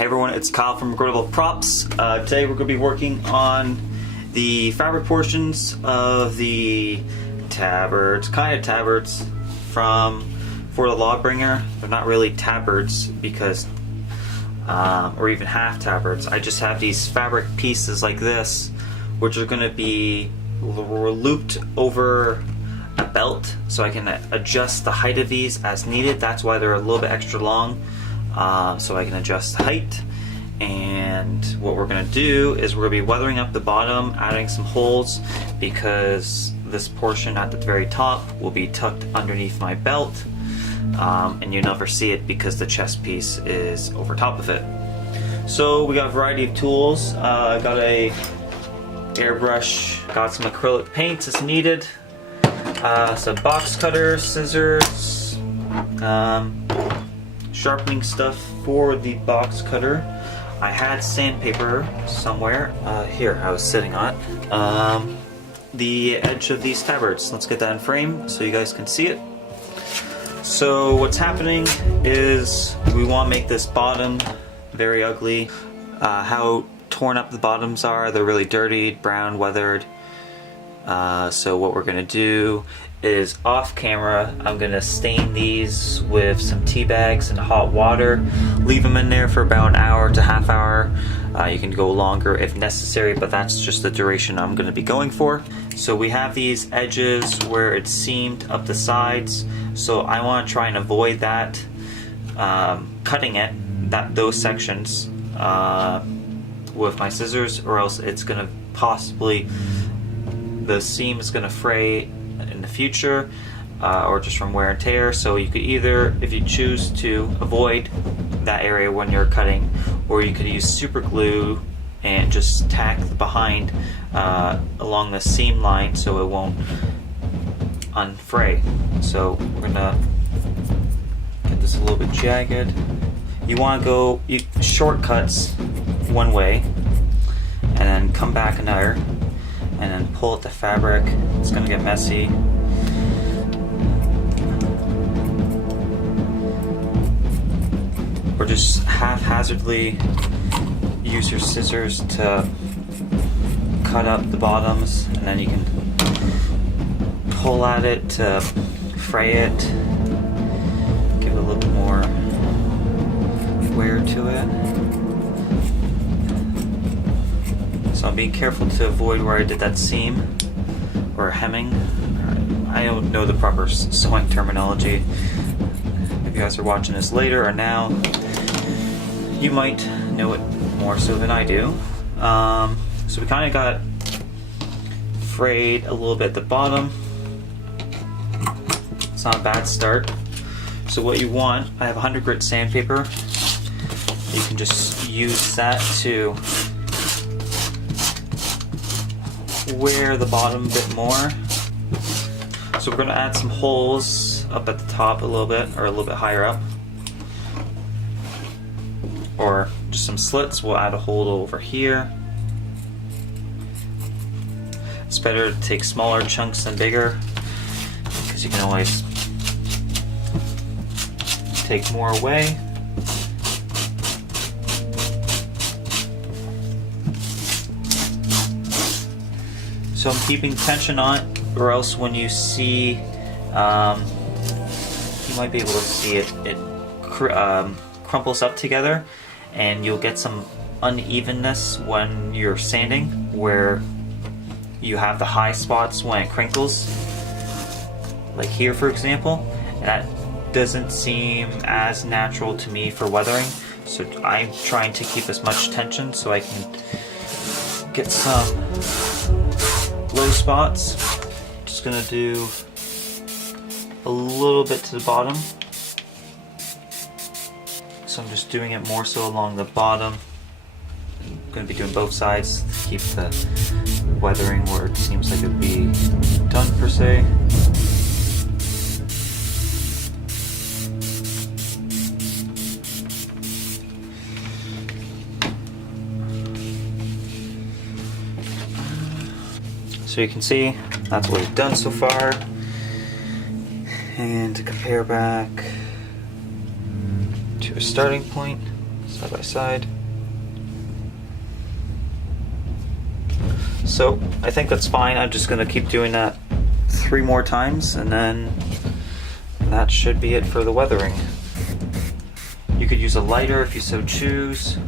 Hey everyone, it's Kyle from Regrettable Props. Today we're going to be working on the fabric portions of the tabards, kind of tabards for the Lawbringer. They're not really tabards because, or even half tabards. I just have these fabric pieces like this, which are going to be looped over a belt, so I can adjust the height of these as needed. That's why they're a little bit extra long. So I can adjust the height, and what we're going to do is we're going to be weathering up the bottom, adding some holes, because this portion at the very top will be tucked underneath my belt, and you never see it because the chest piece is over top of it. So we got a variety of tools. Got a airbrush, got some acrylic paints as needed, some box cutters, scissors, sharpening stuff for the box cutter. I had sandpaper somewhere. Here, I was sitting on it. The edge of these tabards. Let's get that in frame so you guys can see it. So what's happening is we want to make this bottom very ugly. How torn up the bottoms are, they're really dirty, brown, weathered. So what we're going to do is off camera, I'm going to stain these with some tea bags and hot water, leave them in there for about an hour to half hour. You can go longer if necessary, but that's just the duration I'm going to be going for. So we have these edges where it's seamed up the sides, so I want to try and avoid that, cutting those sections with my scissors, or else it's going to possibly, the seam is going to fray in the future, or just from wear and tear. So you could either, if you choose to avoid that area when you're cutting, or you could use super glue and just tack behind along the seam line so it won't unfray. So we're gonna get this a little bit jagged. You want to go shortcuts one way and then come back another, and then pull at the fabric. It's gonna get messy. Or just haphazardly use your scissors to cut up the bottoms, and then you can pull at it to fray it, give it a little bit more wear to it. So I'm being careful to avoid where I did that seam or hemming. I don't know the proper sewing terminology. If you guys are watching this later or now, you might know it more so than I do. So we kind of got frayed a little bit at the bottom. It's not a bad start. So what you want, I have 100 grit sandpaper. You can just use that to wear the bottom a bit more. So we're going to add some holes up at the top a little bit, or a little bit higher up, or just some slits. We'll add a hole over here. It's better to take smaller chunks than bigger, because you can always take more away. So I'm keeping tension on it, or else when you see, you might be able to see it, crumples up together, and you'll get some unevenness when you're sanding, where you have the high spots when it crinkles, like here for example, and that doesn't seem as natural to me for weathering. So I'm trying to keep as much tension so I can get some low spots. Just gonna do a little bit to the bottom. So I'm just doing it more so along the bottom. I'm gonna be doing both sides to keep the weathering where it seems like it'd be done per se. So you can see that's what we've done so far. And to compare back to a starting point, let's side by side. So I think that's fine. I'm just gonna keep doing that 3 more times, and then that should be it for the weathering. You could use a lighter if you so choose,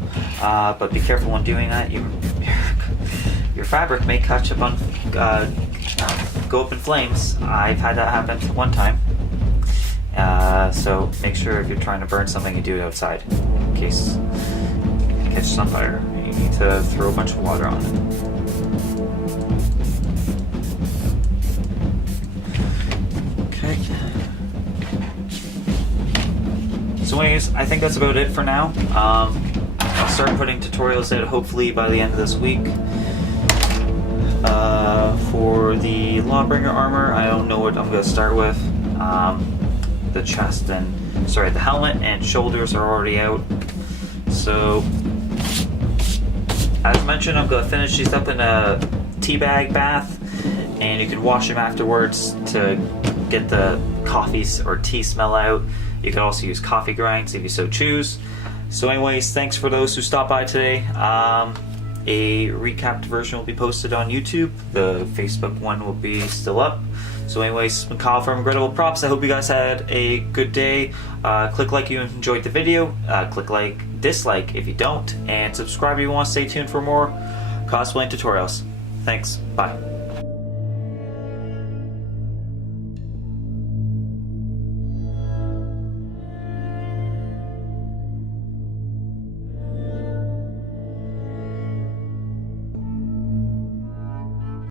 but be careful when doing that. Your fabric may catch up on, go up in flames. I've had that happen one time. So make sure if you're trying to burn something, you do it outside, in case you catch some fire. You need to throw a bunch of water on it. Okay. So anyways, I think that's about it for now. I'll start putting tutorials out hopefully by the end of this week. For the Lawbringer armor, I don't know what I'm going to start with. The chest and, the helmet and shoulders are already out. So, as mentioned, I'm going to finish these up in a tea bag bath, and you can wash them afterwards to get the coffee or tea smell out. You can also use coffee grinds if you so choose. So anyways, thanks for those who stopped by today. A recapped version will be posted on YouTube. The Facebook one will be still up. So anyways, I'm Kyle from Regrettable Props. I hope you guys had a good day. Click like you enjoyed the video. Click like, dislike if you don't. And subscribe if you want to stay tuned for more cosplaying tutorials. Thanks. Bye.